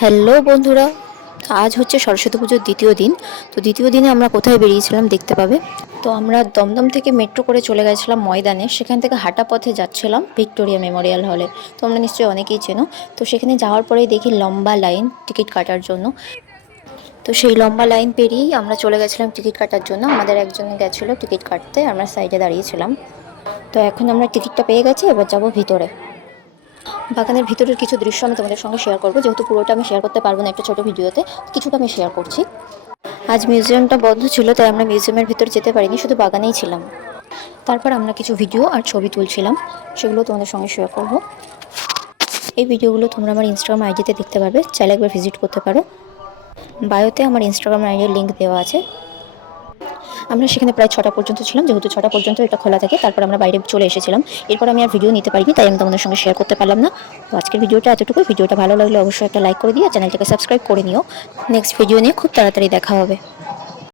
Hello বন্ধুরা, আজ হচ্ছে সরস্বতী পুজোর দ্বিতীয় দিন। তো দ্বিতীয় দিনে আমরা কোথায় বেরিয়েছিলাম দেখতে পাবে। তো আমরা দমদম থেকে মেট্রো করে চলে গেছিলাম ময়দানে, সেখান থেকে হাঁটা পথে যাচ্ছিলাম ভিক্টোরিয়া মেমোরিয়াল হলে। তোমরা নিশ্চয়ই অনেকেই চেনো। তো সেখানে যাওয়ার পরেই দেখি লম্বা লাইন টিকিট কাটার জন্য। তো সেই লম্বা লাইন পেরিয়েই আমরা চলে গেছিলাম টিকিট কাটার জন্য। আমাদের একজন গেছিলো টিকিট কাটতে, আমরা সাইডে দাঁড়িয়েছিলাম। তো এখন আমরা টিকিটটা পেয়ে গেছি, এবার যাবো ভিতরে। বাগানের ভিতরের কিছু দৃশ্য আমি তোমাদের সঙ্গে শেয়ার করবো, যেহেতু পুরোটা আমি শেয়ার করতে পারবো না একটা ছোটো ভিডিওতে, কিছুটা আমি শেয়ার করছি। আজ মিউজিয়ামটা বন্ধ ছিল, তাই আমরা মিউজিয়ামের ভিতর যেতে পারিনি, শুধু বাগানেই ছিলাম। তারপর আমরা কিছু ভিডিও আর ছবি তুলছিলাম, সেগুলো তোমাদের সঙ্গে শেয়ার করব। এই ভিডিওগুলো তোমরা আমার ইনস্টাগ্রাম আইডিতে দেখতে পারবে, চাইলে একবার ভিজিট করতে পারো। বায়োতে আমার ইনস্টাগ্রাম আইডির লিঙ্ক দেওয়া আছে। আমরা সেখানে প্রায় 6টা পর্যন্ত ছিলাম, যেহেতু 6টা পর্যন্ত এটা খোলা থাকে। তারপর আমরা বাইরে চলে এসেছিলাম। এরপর আমি আর ভিডিও নিতে পারিনি, তাই আমি তোমাদের সঙ্গে শেয়ার করতে পারলাম না। তো আজকের ভিডিওটা এতটুকুই। ভিডিওটা ভালো লাগলে অবশ্যই একটা লাইক করে দিও, চ্যানেলটাকে সাবস্ক্রাইব করে নিও। নেক্সট ভিডিও নিয়ে খুব তাড়াতাড়ি দেখা হবে।